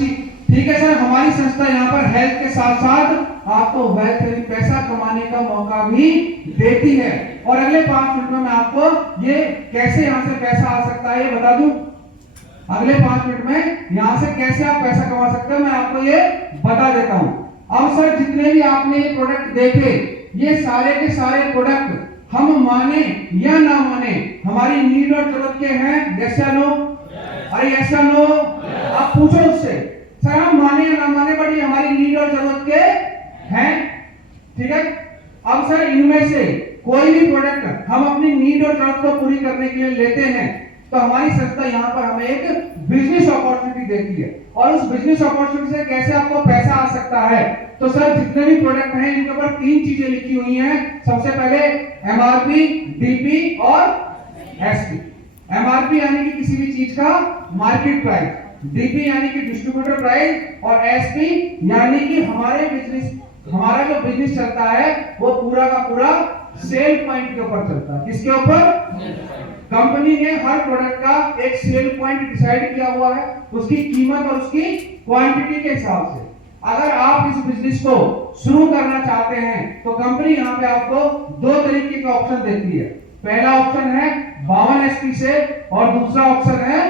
अच्छी। ठीक है सर, हमारी संस्था यहाँ पर हेल्थ के साथ साथ आपको वेल्थ यानी पैसा कमाने का मौका भी देती है। और अगले 5 मिनट में मैं आपको ये कैसे यहाँ से पैसा आ सकता है ये बता दूं। अगले 5 मिनट में यहाँ से कैसे आप पैसा कमा सकते हो मैं आपको ये बता देता हूँ। अब सर जितने भी आपने ये प्रोडक्ट देखे, ये सारे के सारे प्रोडक्ट हम माने या ना माने हमारी नीड और जरूरत के हैं, यस या नो? अरे यस या नो? आप पूछो उससे, सर हम माने या ना माने बट ये हमारी नीड और जरूरत के हैं, ठीक है। अब सर इनमें से कोई भी प्रोडक्ट हम अपनी नीड और जरूरत को पूरी करने के लिए लेते हैं तो हमारी संस्था यहाँ पर हमें एक बिजनेस अपॉर्चुनिटी देती है। और उस बिजनेस अपॉर्चुनिटी से कैसे आपको पैसा आ सकता है, तो सर जितने भी प्रोडक्ट हैं इनके ऊपर 3 चीजें लिखी हुई हैं। सबसे पहले एमआरपी, डीपी और एसपी। एमआरपी यानी कि किसी भी चीज का मार्केट प्राइस, डीपी यानी कि डिस्ट्रीब्यूटर प्राइस और एसपी यानी कि हमारा जो बिजनेस चलता है वो पूरा का पूरा सेल पॉइंट के ऊपर चलता है। किसके ऊपर? कंपनी ने हर प्रोडक्ट का एक सेल पॉइंट डिसाइड किया हुआ है, उसकी कीमत और उसकी क्वांटिटी के हिसाब से। अगर आप इस बिजनेस को शुरू करना चाहते हैं तो कंपनी यहाँ पे आपको 2 तरीके के ऑप्शन देती है। पहला ऑप्शन है 52 एसपी से और दूसरा ऑप्शन है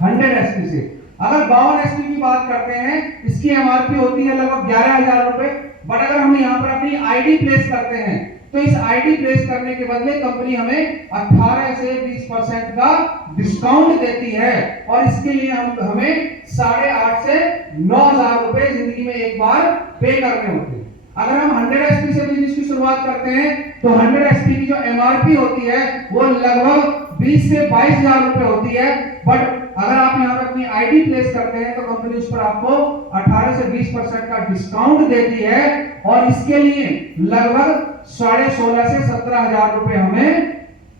100 एसपी से। अगर 52 एसपी की बात करते हैं, इसकी एमआरपी होती है लगभग 11,000 रुपए। बट अगर हम यहाँ पर अपनी आईडी प्लेस करते हैं तो इस आईडी प्लेस करने के बदले कंपनी हमें 18 से 20% का डिस्काउंट देती है। और इसके लिए हमें 8,500 से 9,000 रुपए जिंदगी में एक बार पे करने होते हैं। अगर हम 100 एसपी से बिजनेस की शुरुआत करते हैं तो 100 एसपी की जो एमआरपी होती है वो लगभग 20 से 22,000 रुपए होती है। बट अगर आप यहाँ पे अपनी आईडी प्लेस करते हैं तो कंपनी उस पर आपको 18 से 20% का डिस्काउंट देती है। और इसके लिए लगभग 16,500 से 17,000 रुपए हमें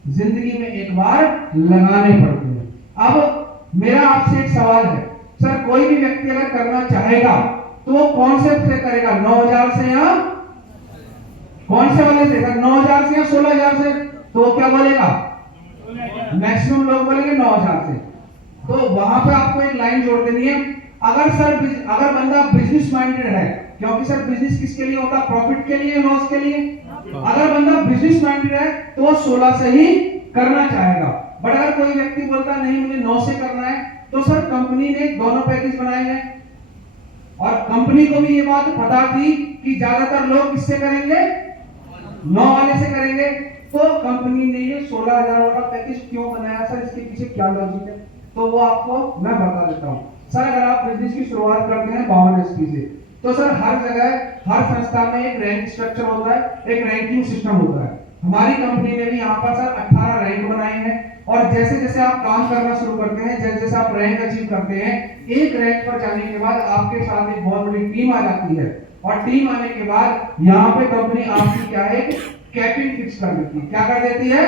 जिंदगी में एक बार लगाने पड़ते हैं। अब मेरा आपसे एक सवाल है, सर कोई भी व्यक्ति अगर करना चाहेगा तो वो कौन से करेगा, 9,000 से या कौन से वाले से? 9,000 से या 16,000 से? तो वो क्या बोलेगा? मैक्सिमम लोग बोलेंगे 9,000 से। तो वहां पे आपको एक लाइन जोड़ देनी है। अगर बंदा बिजनेस माइंडेड है, क्योंकि सर बिजनेस किसके लिए होता है? प्रॉफिट के लिए, लॉस के लिए। अगर बंदा बिजनेस माइंडेड है तो वो 16 से ही करना चाहेगा। बट अगर कोई व्यक्ति बोलता नहीं मुझे 9 से करना है, तो सर कंपनी ने दोनों पैकेज बनाए हैं। और कंपनी को भी ये बात पता थी कि ज्यादातर लोग किससे करेंगे? 9 वाले से करेंगे। तो कंपनी ने ये 16,000 वाला पैकेज क्यों बनाया सर, इसके पीछे क्या लॉजिक है, तो वो आपको मैं बता देता हूँ। सर अगर आप बिजनेस की शुरुआत करते हैं 52 एसपी से, तो सर हर जगह हर संस्था में एक रैंक स्ट्रक्चर होता है, एक रैंकिंग सिस्टम होता है। हमारी कंपनी ने भी यहाँ पर सर 18 रैंक बनाए हैं। और जैसे जैसे आप काम करना शुरू करते हैं, जैसे जैसे आप रैंक अचीव करते हैं, एक रैंक पर जाने के बाद आपके साथ एक बहुत बड़ी टीम आ जाती है। और टीम आने के बाद यहाँ पे कंपनी आपकी क्या है, कैपिंग फिक्स कर देती है। क्या कर देती है?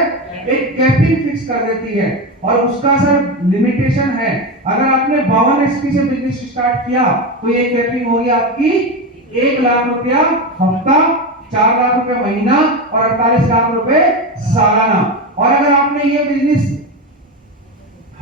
एक कैपिंग फिक्स कर देती है। और उसका सर लिमिटेशन है, अगर आपने 52 एसपी से बिजनेस स्टार्ट किया तो ये कैपिंग होगी आपकी 1 लाख रुपया हफ्ता, 4 लाख रुपए महीना और 48 लाख रुपए सालाना। और अगर आपने ये बिजनेस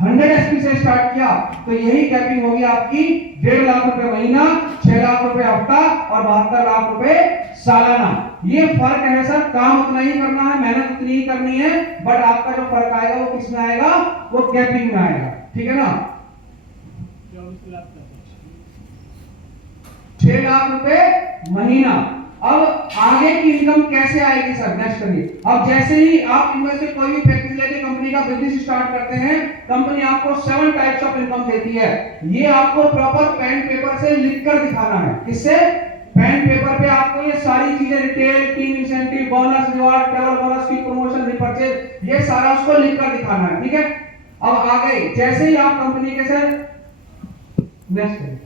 100 एसपी से स्टार्ट किया तो यही कैपिंग होगी आपकी 1.5 लाख रुपए महीना, 6 लाख रुपए हफ्ता और 72 लाख रुपए सालाना। ये फर्क है सर, काम उतना ही करना है, मेहनत उतनी ही करनी है, बट आपका जो फर्क आएगा वो किस में आएगा? वो कैपिंग में आएगा। ठीक है ना? 6 लाख रुपए महीना। अब आगे की इनकम कैसे आएगी सर? नेक्स्ट करिए। अब जैसे ही आप इनमें से कोई भी पैकेज लेके कंपनी का बिजनेस स्टार्ट करते हैं, कंपनी आपको 7 टाइप्स ऑफ इनकम देती है। ये आपको प्रॉपर पेन पेपर से लिखकर दिखाना है। किससे? पेन पेपर पे आपको ये सारी चीजें, retail, team incentive, bonus, reward, travel bonus की प्रमोशन, रिपर्चेज, ये सारा उसको लिखकर दिखाना है। ठीक है? अब आगे जैसे ही आप कंपनी के सर नेक्स्ट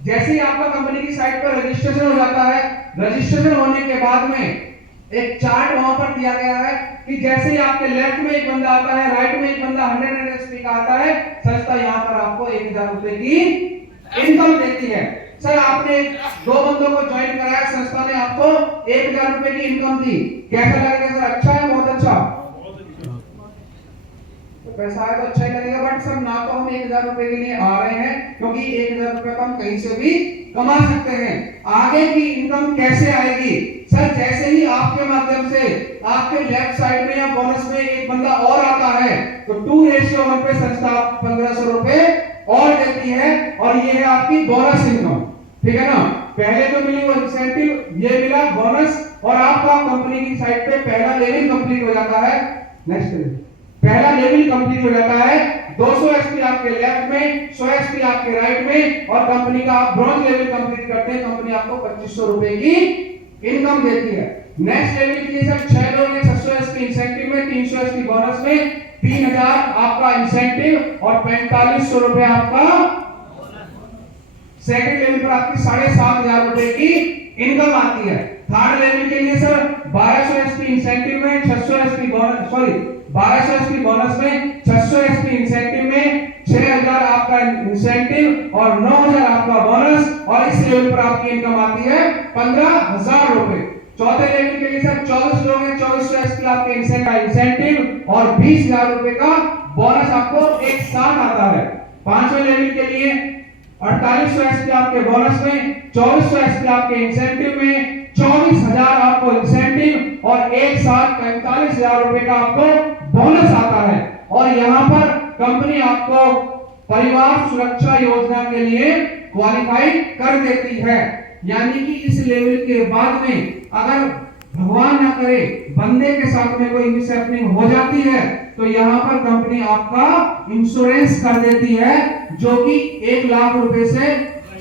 जैसे ही आपका कंपनी की साइट पर रजिस्ट्रेशन हो जाता है, रजिस्ट्रेशन होने के बाद में एक चार्ट वहां पर दिया गया है कि जैसे ही आपके लेफ्ट में एक बंदा आता है, राइट में एक बंदा 100 एसपी का आता है, संस्था यहाँ पर आपको 1,000 रुपए की इनकम देती है। सर आपने 2 बंदों को ज्वाइन कराया, संस्था ने आपको 1,000 रुपए की इनकम दी, कैसा लगेगा सर? अच्छा है, बहुत अच्छा। तो पैसा आया तो अच्छा ही लगेगा, बट सर ना तो हम 1,000 रुपए के लिए आ रहे हैं क्योंकि 1000 रुपए तो हम कहीं से भी कमा सकते हैं। आगे की इनकम कैसे आएगी सर? जैसे ही आपके माध्यम से आपके लेफ्ट साइड में या बोनस में एक बंदा और आता है तो 2:1 पे संस्था 1500 रुपए और देती है, और ये है आपकी बोनस इनकम। ठीक है ना? पहले जो मिली वो इंसेंटिव, ये मिला बोनस, और आपका कंपनी की साइड पे पहला लेवल कंप्लीट हो जाता है। नेक्स्ट पहला लेवल कंप्लीट हो जाता है। 200 एसपी आपके लेफ्ट में, 100 एसपी आपके राइट में, और कंपनी का आप ब्रॉन्ज लेवल कंप्लीट करते हैं, कंपनी आपको 2500 रुपए की इनकम देती है। नेक्स्ट लेवल के लिए सर 6 लोग हैं, 600 एसपी इंसेंटिव में, 300 एसपी बोनस में, 3000 आपका इंसेंटिव और 4500 रुपए आपका सेकंड लेवल पर आपकी 7500 रुपए की इनकम आती है। थर्ड लेवल के लिए सर 1200 एसपी इंसेंटिव में, 600 SP bonus, sorry 1200 SP bonus में, 600 एसपी इंसेंटिव में, 6000 आपका इंसेंटिव और 9000 आपका बोनस, और इस लेवल पर आपकी इनकम आती है 15000 रुपए। चौथे लेवल के लिए सर 24 लोग हैं, 2400 एसपी आपके इंसेंटिव और 20000 रुपए का बोनस आपको एक साथ आता है। पांचवें लेवल के लिए 4800 एसपी आपके बोनस में, 2400 एसपी आपके इंसेंटिव में, 24000 आपको इंसेंटिव और एक साथ 45000 रुपए का आपको बोनस आता है। और यहाँ पर कंपनी आपको परिवार सुरक्षा योजना के लिए क्वालिफाई कर देती है। यानी कि इस लेवल के बाद में अगर भगवान ना करे बंदे के साथ में कोई मिसहैपनिंग हो जाती है तो यहाँ पर कंपनी आपका इंश्योरेंस कर देती है, जो कि 1 लाख रुपए से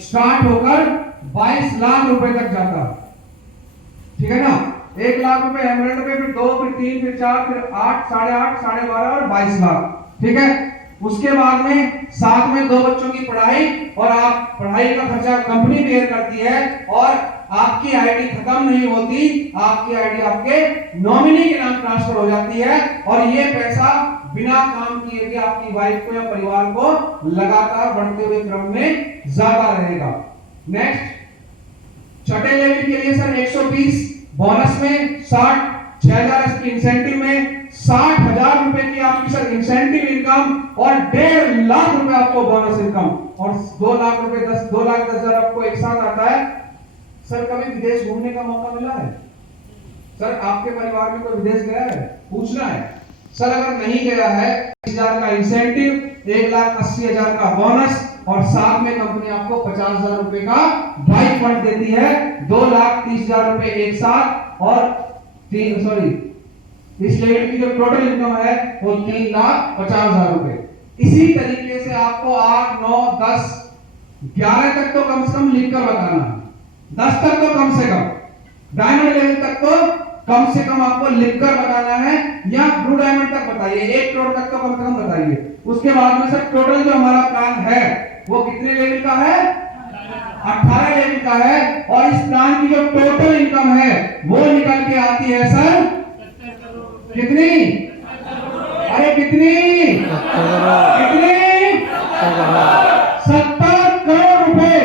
स्टार्ट होकर 22 लाख रुपए तक जाता है। ठीक है ना? 1 लाख रुपए, एमरल्ड पे, फिर 2, फिर 3, फिर 4, फिर 8, 8.5, 12.5 और 22 लाख। ठीक है? उसके बाद में साथ में 2 बच्चों की पढ़ाई, और आप पढ़ाई का खर्चा कंपनी बेयर करती है, और आपकी आईडी खत्म नहीं होती, आपकी आईडी आपके नॉमिनी के नाम ट्रांसफर हो जाती है, और ये पैसा बिना काम किए भी आपकी वाइफ को या परिवार को लगातार बढ़ते हुए क्रम में ज्यादा रहेगा। नेक्स्ट छठे लेवल के लिए सर 120 बोनस में, 60,000 इसकी इंसेंटिव में, 60,000 रुपए की आपकी सर इंसेंटिव इनकम और 1.5 लाख रुपए आपको बोनस इनकम, और 2 लाख रुपए 2 लाख 10,000 आपको एक साथ आता है। सर कभी विदेश घूमने का मौका मिला है? सर आपके परिवार में कोई विदेश गया है? पूछना है। सर अगर नहीं गया है, 30,000 का इंसेंटिव, 1,80,000 का बोनस, और साथ में कंपनी आपको 50,000 रुपए का बाइक फंड देती है। 2,30,000 रुपए एक साथ, और इस लेवल की जो टोटल इनकम है वो 3,50,000 रुपए। इसी तरीके से आपको 8, 9, 10, 11 तक तो कम से कम लिखकर बताना है, 10 तक तो कम से कम, डायमंड लेवल तक तो कम से कम आपको लिखकर बताना है, या ब्लू डायमंड तक बताइए, 1 करोड़ तक तो कम से कम बताइए। उसके बाद में सर टोटल जो हमारा प्लान है वो कितने लेवल का है? 18 लेवल का है, और इस प्लान की जो टोटल इनकम है वो निकल के आती है सर कितनी? अरे कितनी? कितनी? 70 करोड़ रुपए।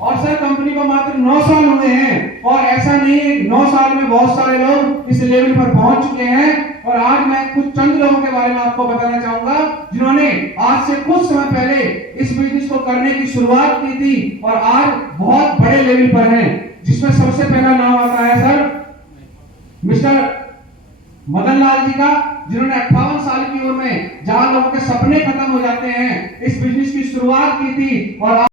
और सर कंपनी को मात्र 9 साल हुए हैं, और ऐसा नहीं है, 9 साल में बहुत सारे लोग इस लेवल पर पहुंच चुके हैं। और आज मैं कुछ चंद लोगों के बारे में आपको बताना चाहूंगा जिन्होंने आज से कुछ समय पहले इस बिजनेस को करने की शुरुआत की थी, और आज बहुत बड़े लेवल पर हैं। जिसमें सबसे पहला नाम आता है सर मिस्टर मदन लाल जी का, जिन्होंने 58 साल की उम्र में, जहां लोगों के सपने खत्म हो जाते हैं, इस बिजनेस की शुरुआत की थी, और